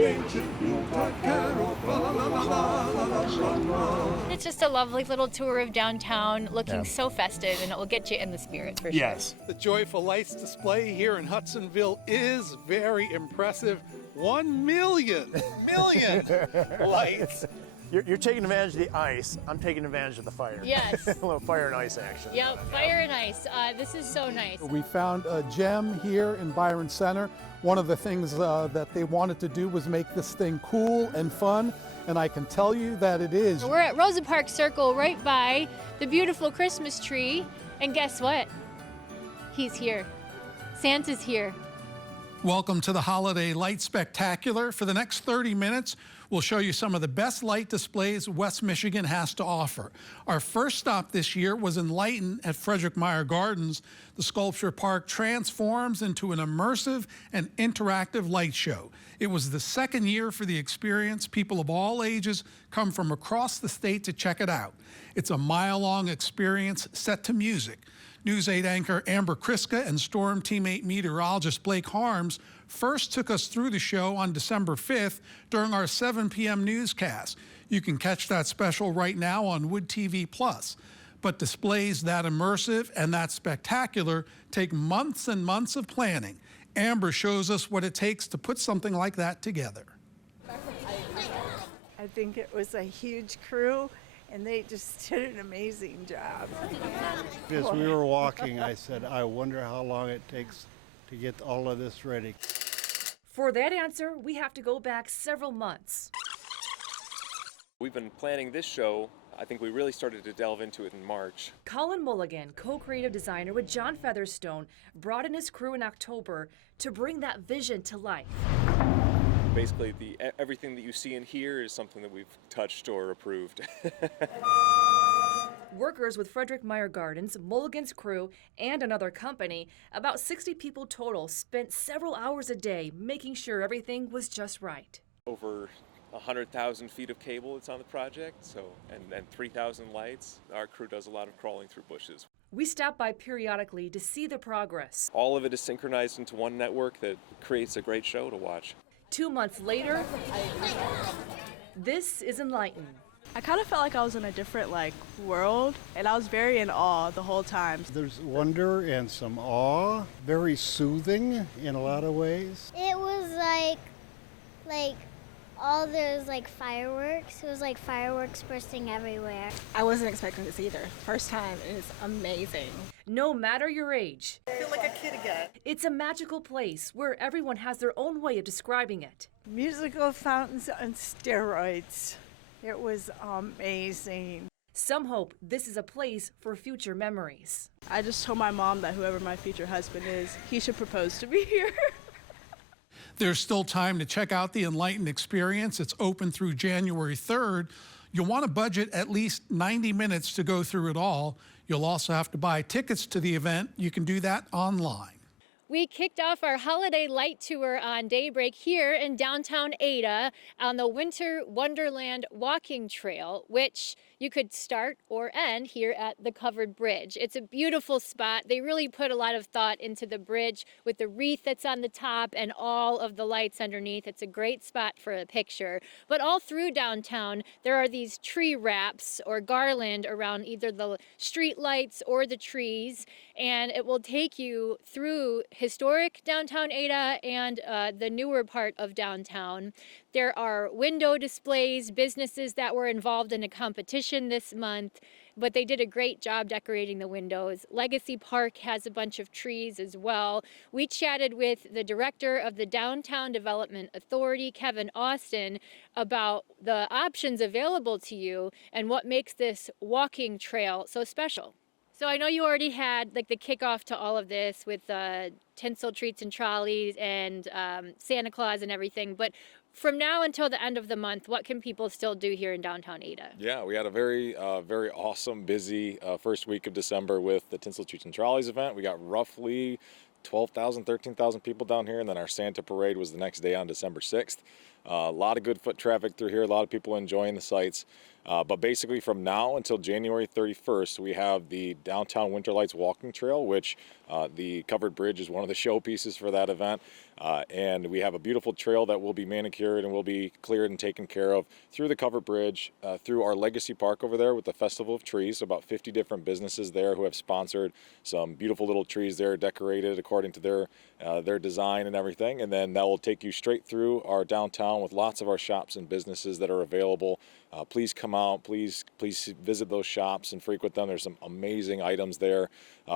It's just a lovely little tour of downtown, looking so festive, and it will get you in the spirit for sure. Yes. The Joyful Lights display here in Hudsonville is very impressive. 1 million lights. You're taking advantage of the ice. I'm taking advantage of the fire. Yes. A little fire and ice action. Yep, fire and ice. This is so nice. We found a gem here in Byron Center. One of the things that they wanted to do was make this thing cool and fun, and I can tell you that it is. We're at Rosa Parks Circle right by the beautiful Christmas tree, and guess what? He's here. Santa's here. Welcome to the Holiday Light Spectacular. For the next 30 minutes, we'll show you some of the best light displays West Michigan has to offer. Our first stop this year was in Lighton at Frederick Meyer Gardens. The sculpture park transforms into an immersive and interactive light show. It was the second year for the experience. People of all ages come from across the state to check it out. It's a mile-long experience set to music. News 8 anchor Amber Kriska and Storm teammate meteorologist Blake Harms first took us through the show on December 5th during our 7 p.m. newscast. You can catch that special right now on Wood TV Plus. But displays that immersive and that spectacular take months and months of planning. Amber shows us what it takes to put something like that together. I think it was a huge crew, and they just did an amazing job. As we were walking, I said, I wonder how long it takes to get all of this ready. For that answer, we have to go back several months. We've been planning this show. I think we really started to delve into it in March. Colin Mulligan, co-creative designer with John Featherstone, brought in his crew in October to bring that vision to life. Basically, everything that you see in here is something that we've touched or approved. Workers with Frederick Meyer Gardens, Mulligan's crew, and another company, about 60 people total, spent several hours a day making sure everything was just right. Over 100,000 feet of cable that's on the project, and 3,000 lights. Our crew does a lot of crawling through bushes. We stop by periodically to see the progress. All of it is synchronized into one network that creates a great show to watch. 2 months later, this is in Lighton. I kind of felt like I was in a different world, and I was very in awe the whole time. There's wonder and some awe, very soothing in a lot of ways. It was like all those fireworks. It was like fireworks bursting everywhere. I wasn't expecting this either. First time, and it's amazing. No matter your age. I feel like a kid again. It's a magical place where everyone has their own way of describing it. Musical fountains on steroids. It was amazing. Some hope this is a place for future memories. I just told my mom that whoever my future husband is, he should propose to me here. There's still time to check out the Enlightened experience. It's open through January 3rd. You'll want to budget at least 90 minutes to go through it all. You'll also have to buy tickets to the event. You can do that online. We kicked off our holiday light tour on Daybreak here in downtown Ada on the Winter Wonderland walking trail, which you could start or end here at the covered bridge. It's a beautiful spot. They really put a lot of thought into the bridge with the wreath that's on the top and all of the lights underneath. It's a great spot for a picture. But all through downtown, there are these tree wraps or garland around either the street lights or the trees, and it will take you through historic downtown Ada and the newer part of downtown. There are window displays, businesses that were involved in a competition this month, but they did a great job decorating the windows. Legacy Park has a bunch of trees as well. We chatted with the director of the Downtown Development Authority, Kevin Austin, about the options available to you and what makes this walking trail so special. So I know you already had the kickoff to all of this with tinsel treats and trolleys and Santa Claus and everything, but from now until the end of the month, what can people still do here in downtown Ada? Yeah, we had a very awesome, busy first week of December with the Tinsel Treats and Trolleys event. We got roughly 12,000, 13,000 people down here, and then our Santa Parade was the next day on December 6th. A lot of good foot traffic through here, a lot of people enjoying the sights. But basically from now until January 31st, we have the Downtown Winter Lights Walking Trail, which the covered bridge is one of the showpieces for that event. And we have a beautiful trail that will be manicured and will be cleared and taken care of through the covered bridge, through our legacy park over there with the Festival of Trees. About 50 different businesses there who have sponsored some beautiful little trees there, decorated according to their design and everything. And then that will take you straight through our downtown with lots of our shops and businesses that are available. Please come out, please visit those shops and frequent them. There's some amazing items there.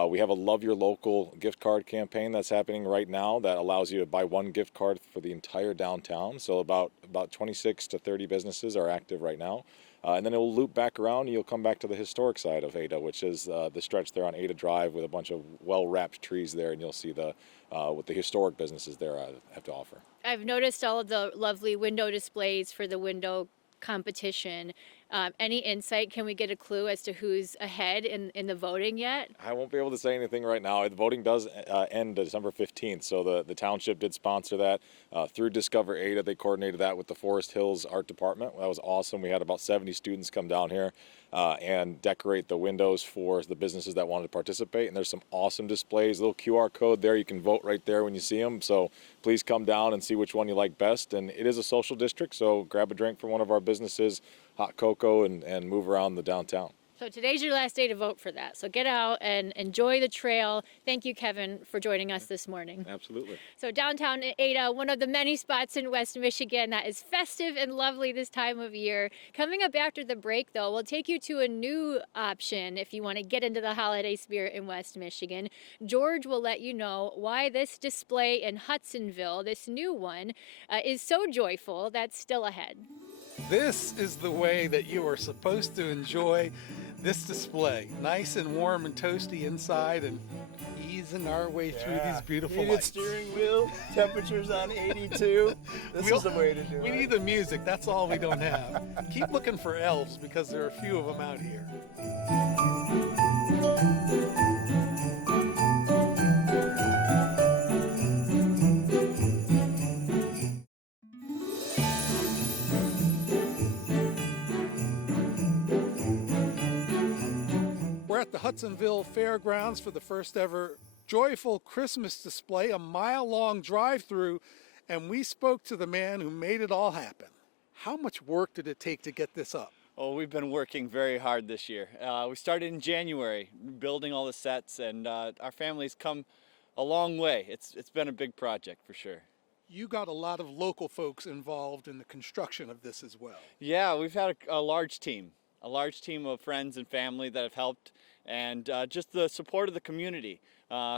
We have a Love Your Local gift card campaign that's happening right now that allows you to buy one gift card for the entire downtown. So about 26 to 30 businesses are active right now. And then it will loop back around and you'll come back to the historic side of Ada, which is the stretch there on Ada Drive with a bunch of well-wrapped trees there, and you'll see what the historic businesses there have to offer. I've noticed all of the lovely window displays for the window competition. Any insight? Can we get a clue as to who's ahead in the voting yet? I won't be able to say anything right now. The voting does end December 15th, so the township did sponsor that through Discover Ada. They coordinated that with the Forest Hills Art Department. That was awesome. We had about 70 students come down here and decorate the windows for the businesses that wanted to participate. And there's some awesome displays, little QR code there. You can vote right there when you see them. So please come down and see which one you like best. And it is a social district, so grab a drink from one of our businesses, hot cocoa, and move around the downtown. So today's your last day to vote for that. So get out and enjoy the trail. Thank you, Kevin, for joining us this morning. Absolutely. So downtown Ada, one of the many spots in West Michigan that is festive and lovely this time of year. Coming up after the break, though, we'll take you to a new option if you want to get into the holiday spirit in West Michigan. George will let you know why this display in Hudsonville, this new one, is so joyful. That's still ahead. This is the way that you are supposed to enjoy this display. Nice and warm and toasty inside and easing our way through these beautiful Heated lights. steering wheel, temperatures on 82. This is the way to do it. We need the music, that's all we don't have. Keep looking for elves because there are a few of them out here. We're at the Hudsonville Fairgrounds for the first ever joyful Christmas display, a mile-long drive-through, and we spoke to the man who made it all happen. How much work did it take to get this up? Oh, we've been working very hard this year. We started in January, building all the sets, and our family's come a long way. It's been a big project for sure. You got a lot of local folks involved in the construction of this as well. Yeah, we've had a large team of friends and family that have helped, and just the support of the community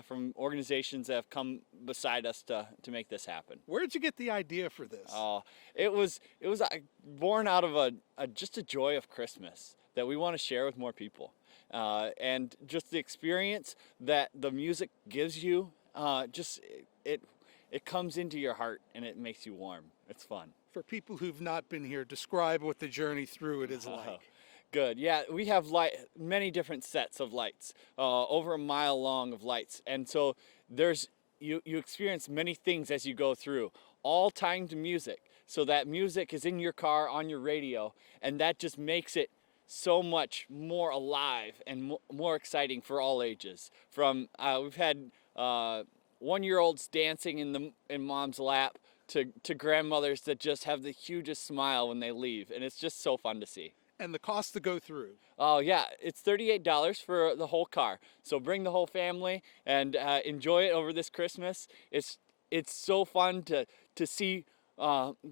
from organizations that have come beside us to make this happen. Where did you get the idea for this? It was born out of just a joy of Christmas that we want to share with more people, and just the experience that the music gives you. It comes into your heart and it makes you warm. It's fun. For people who've not been here, describe what the journey through it is like. Good. Yeah, we have many different sets of lights, over a mile long of lights, and so you experience many things as you go through, all timed to music. So that music is in your car, on your radio, and that just makes it so much more alive and more exciting for all ages. We've had 1-year-olds dancing in mom's lap to grandmothers that just have the hugest smile when they leave, and it's just so fun to see. And the cost to go through? Oh yeah, it's $38 for the whole car. So bring the whole family and enjoy it over this Christmas. It's so fun to see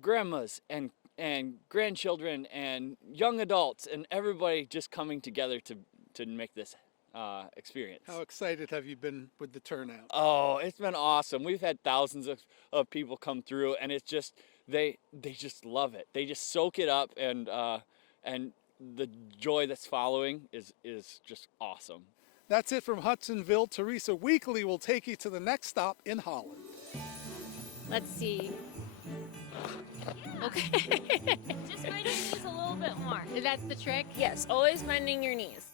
grandmas and grandchildren and young adults and everybody just coming together to make this experience. How excited have you been with the turnout? Oh, it's been awesome. We've had thousands of people come through, and it's just they just love it. They just soak it up, and the joy that's following is just awesome. That's it from Hudsonville. Teresa Weekly will take you to the next stop in Holland. Let's see. Okay. Just bend your knees a little bit more. That's the trick? Yes, always bending your knees.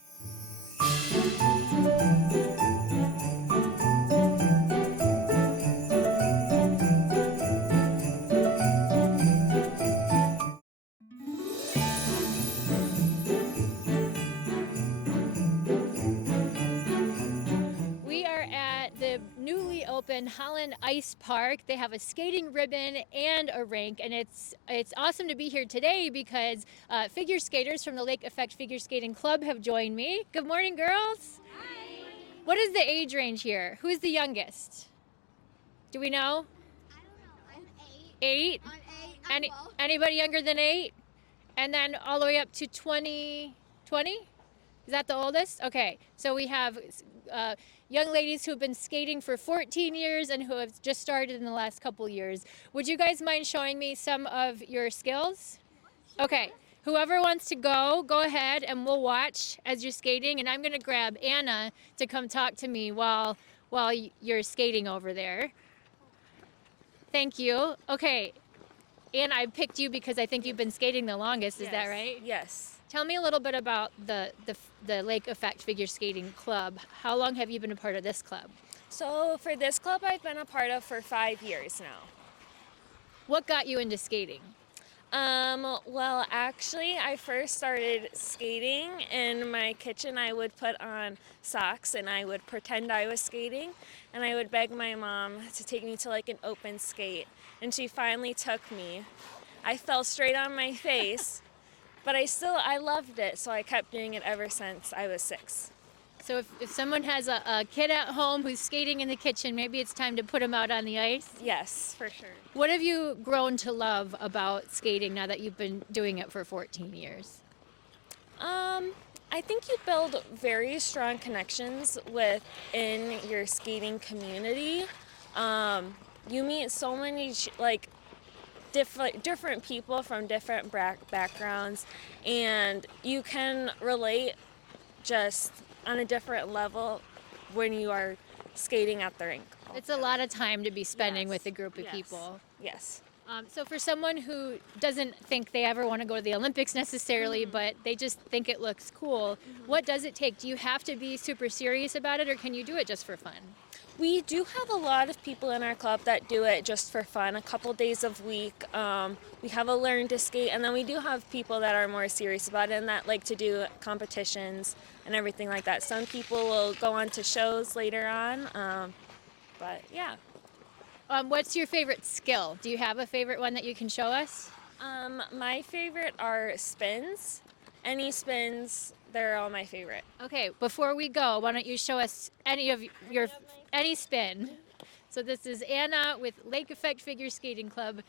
We are at the newly opened Holland Ice Park. They have a skating ribbon and a rink, and it's awesome to be here today because figure skaters from the Lake Effect Figure Skating Club have joined me. Good morning, girls. Hi. What is the age range here? Who's the youngest? Do we know? I don't know. I'm 8. 8? I'm 8. Anybody younger than 8? And then all the way up to 20? Is that the oldest? Okay, so we have young ladies who have been skating for 14 years and who have just started in the last couple years. Would you guys mind showing me some of your skills? Okay, whoever wants to go ahead and we'll watch as you're skating, and I'm gonna grab Anna to come talk to me while you're skating over there. Thank you. Okay, Anna, I picked you because I think you've been skating the longest, is that right? Yes. Tell me a little bit about the Lake Effect Figure Skating Club. How long have you been a part of this club? So for this club, I've been a part of for 5 years now. What got you into skating? Well, actually, I first started skating in my kitchen. I would put on socks and I would pretend I was skating, and I would beg my mom to take me to like an open skate, and she finally took me. I fell straight on my face, but I loved it, so I kept doing it ever since I was 6. So if someone has a kid at home who's skating in the kitchen, maybe it's time to put them out on the ice? Yes, for sure. What have you grown to love about skating now that you've been doing it for 14 years? I think you build very strong connections within your skating community. You meet so many different people from different backgrounds, and you can relate just on a different level when you are skating at the rink. It's a lot of time to be spending Yes. with a group of Yes. people. Yes. So for someone who doesn't think they ever want to go to the Olympics necessarily, but they just think it looks cool, what does it take? Do you have to be super serious about it, or can you do it just for fun? We do have a lot of people in our club that do it just for fun, a couple days a week. We have a learn to skate, and then we do have people that are more serious about it and that like to do competitions and everything like that. Some people will go on to shows later on, but yeah. What's your favorite skill? Do you have a favorite one that you can show us? My favorite are spins. Any spins, they're all my favorite. Okay, before we go, why don't you show us any spin? So this is Anna with Lake Effect Figure Skating Club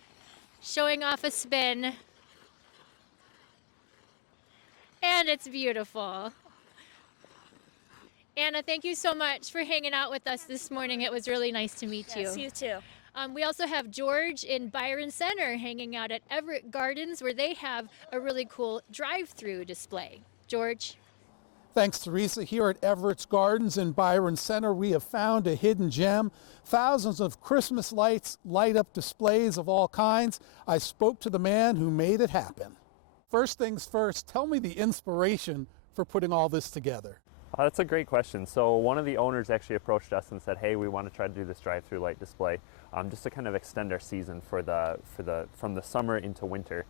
showing off a spin. And it's beautiful. Anna, thank you so much for hanging out with us this morning. It was really nice to meet Yes, you. you too. We also have George in Byron Center hanging out at Everett Gardens, where they have a really cool drive-through display. George? Thanks, Teresa. Here at Everett's Gardens in Byron Center, we have found a hidden gem. Thousands of Christmas lights light up displays of all kinds. I spoke to the man who made it happen. First things first, tell me the inspiration for putting all this together. That's a great question. So one of the owners actually approached us and said, hey, we want to try to do this drive-through light display just to kind of extend our season from the summer into winter.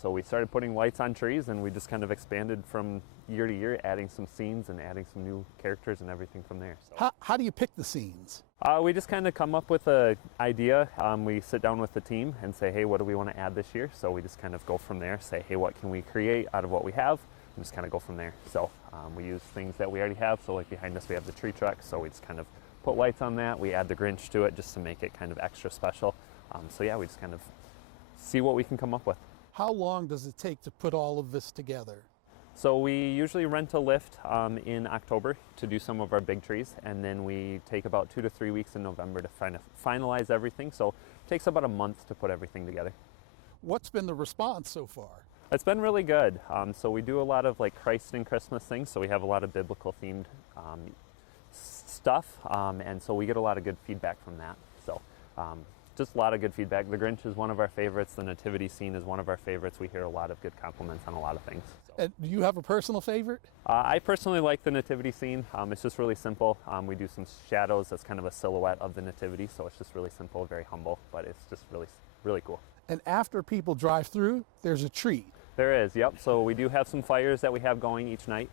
So we started putting lights on trees, and we just kind of expanded from year to year, adding some scenes and adding some new characters and everything from there. So. How do you pick the scenes? We just kind of come up with an idea. We sit down with the team and say, hey, what do we want to add this year? So we just kind of go from there, say, hey, what can we create out of what we have? And just kind of go from there. So we use things that we already have. So like behind us, we have the tree truck. So we just kind of put lights on that. We add the Grinch to it just to make it kind of extra special. So yeah, we just kind of see what we can come up with. How long does it take to put all of this together? So we usually rent a lift in October to do some of our big trees, and then we take about 2 to 3 weeks in November to finalize everything. So it takes about a month to put everything together. What's been the response so far? It's been really good. So we do a lot of like Christ and Christmas things. So we have a lot of biblical themed stuff, and so we get a lot of good feedback from that. So just a lot of good feedback. The Grinch is one of our favorites. The nativity scene is one of our favorites. We hear a lot of good compliments on a lot of things. So. And do you have a personal favorite? I personally like the nativity scene. It's just really simple. We do some shadows that's kind of a silhouette of the nativity, so it's just really simple, very humble, but it's just really, really cool. And after people drive through, there's a treat. There is, yep. So we do have some fires that we have going each night.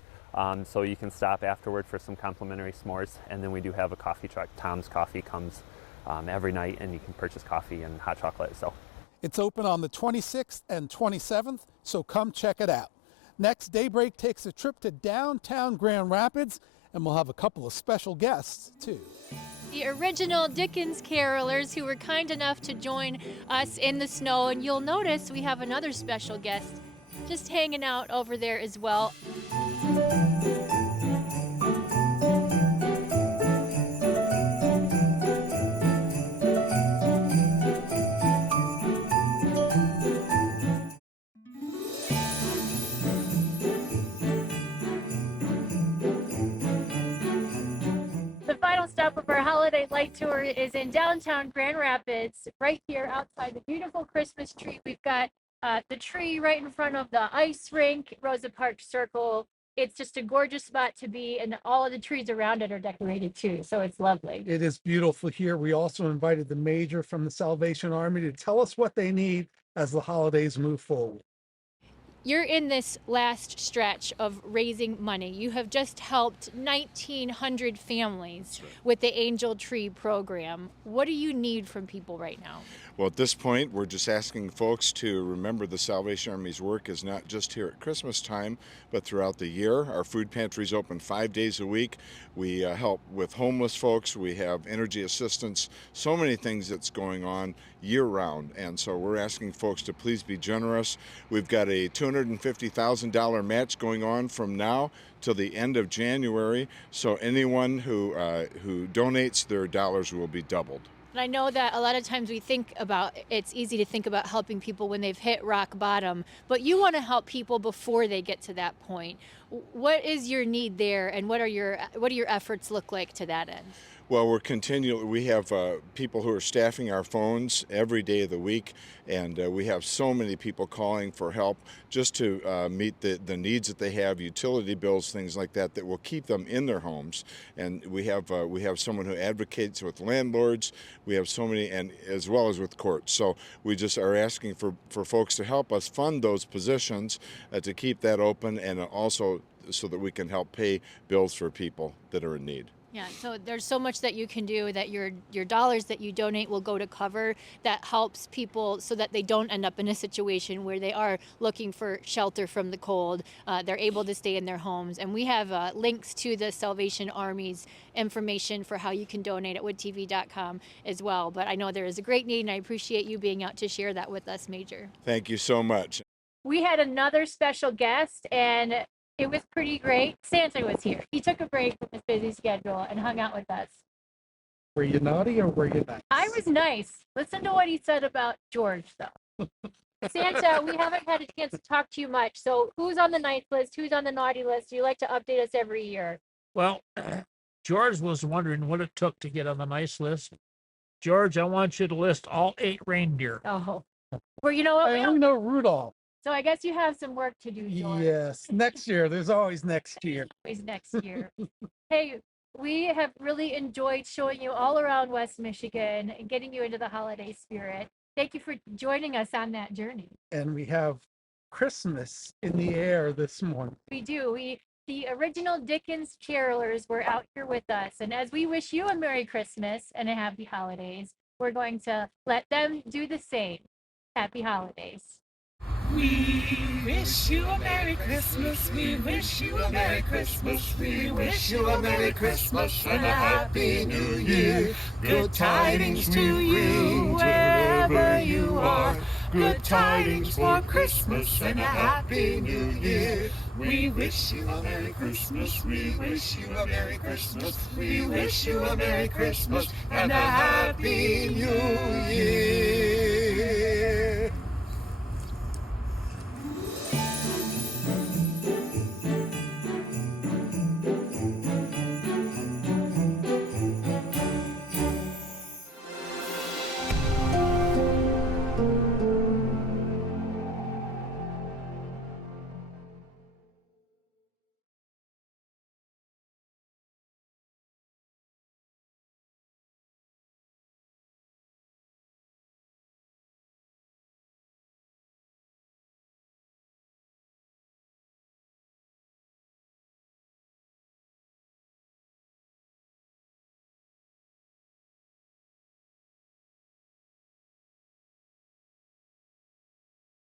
So you can stop afterward for some complimentary s'mores. And then we do have a coffee truck. Tom's Coffee comes every night, and you can purchase coffee and hot chocolate. So It's open on the 26th and 27th, so come check it out. Next, Daybreak takes a trip to downtown Grand Rapids, and we'll have a couple of special guests, too. The original Dickens carolers who were kind enough to join us in the snow, and you'll notice we have another special guest just hanging out over there as well. The final stop of our holiday light tour is in downtown Grand Rapids, right here outside the beautiful Christmas tree. We've got the tree right in front of the ice rink, Rosa Parks Circle. It's just a gorgeous spot to be, and all of the trees around it are decorated too, so it's lovely. It is beautiful here. We also invited the major from the Salvation Army to tell us what they need as the holidays move forward. You're in this last stretch of raising money. You have just helped 1,900 families with the Angel Tree program. What do you need from people right now? Well, at this point, we're just asking folks to remember the Salvation Army's work is not just here at Christmas time, but throughout the year. Our food pantry is open 5 days a week. We help with homeless folks. We have energy assistance, so many things that's going on year-round. And so we're asking folks to please be generous. We've got a $250,000 match going on from now till the end of January. So anyone who donates, their dollars will be doubled. And I know that a lot of times it's easy to think about helping people when they've hit rock bottom, but you want to help people before they get to that point. What is your need there, and what do your efforts look like to that end? Well, we have people who are staffing our phones every day of the week, and we have so many people calling for help just to meet the needs that they have, utility bills, things like that, that will keep them in their homes. And we have someone who advocates with landlords. We have so many, and as well as with courts. So we just are asking for folks to help us fund those positions to keep that open, and also so that we can help pay bills for people that are in need. Yeah, so there's so much that you can do that your dollars that you donate will go to cover, that helps people so that they don't end up in a situation where they are looking for shelter from the cold. They're able to stay in their homes. And we have links to the Salvation Army's information for how you can donate at woodtv.com as well. But I know there is a great need, and I appreciate you being out to share that with us, Major. Thank you so much. We had another special guest, and it was pretty great. Santa was here. He took a break from his busy schedule and hung out with us. Were you naughty or were you nice? I was nice. Listen to what he said about George, though. Santa, we haven't had a chance to talk to you much. So who's on the nice list? Who's on the naughty list? You like to update us every year. Well, George was wondering what it took to get on the nice list. George, I want you to list all 8 reindeer. Oh. Well, you know what? I only know Rudolph. So I guess you have some work to do, George. Yes, next year. There's always next year. Always next year. Hey, we have really enjoyed showing you all around West Michigan and getting you into the holiday spirit. Thank you for joining us on that journey. And we have Christmas in the air this morning. We do. The original Dickens carolers were out here with us. And as we wish you a Merry Christmas and a Happy Holidays, we're going to let them do the same. Happy Holidays. We wish you a Merry Christmas. We wish you a Merry Christmas. We wish you a Merry Christmas and a Happy New Year. Good tidings to you wherever you are. Good tidings for Christmas and a Happy New Year. We wish you a Merry Christmas. We wish you a Merry Christmas. We wish you a Merry Christmas and a Happy New Year.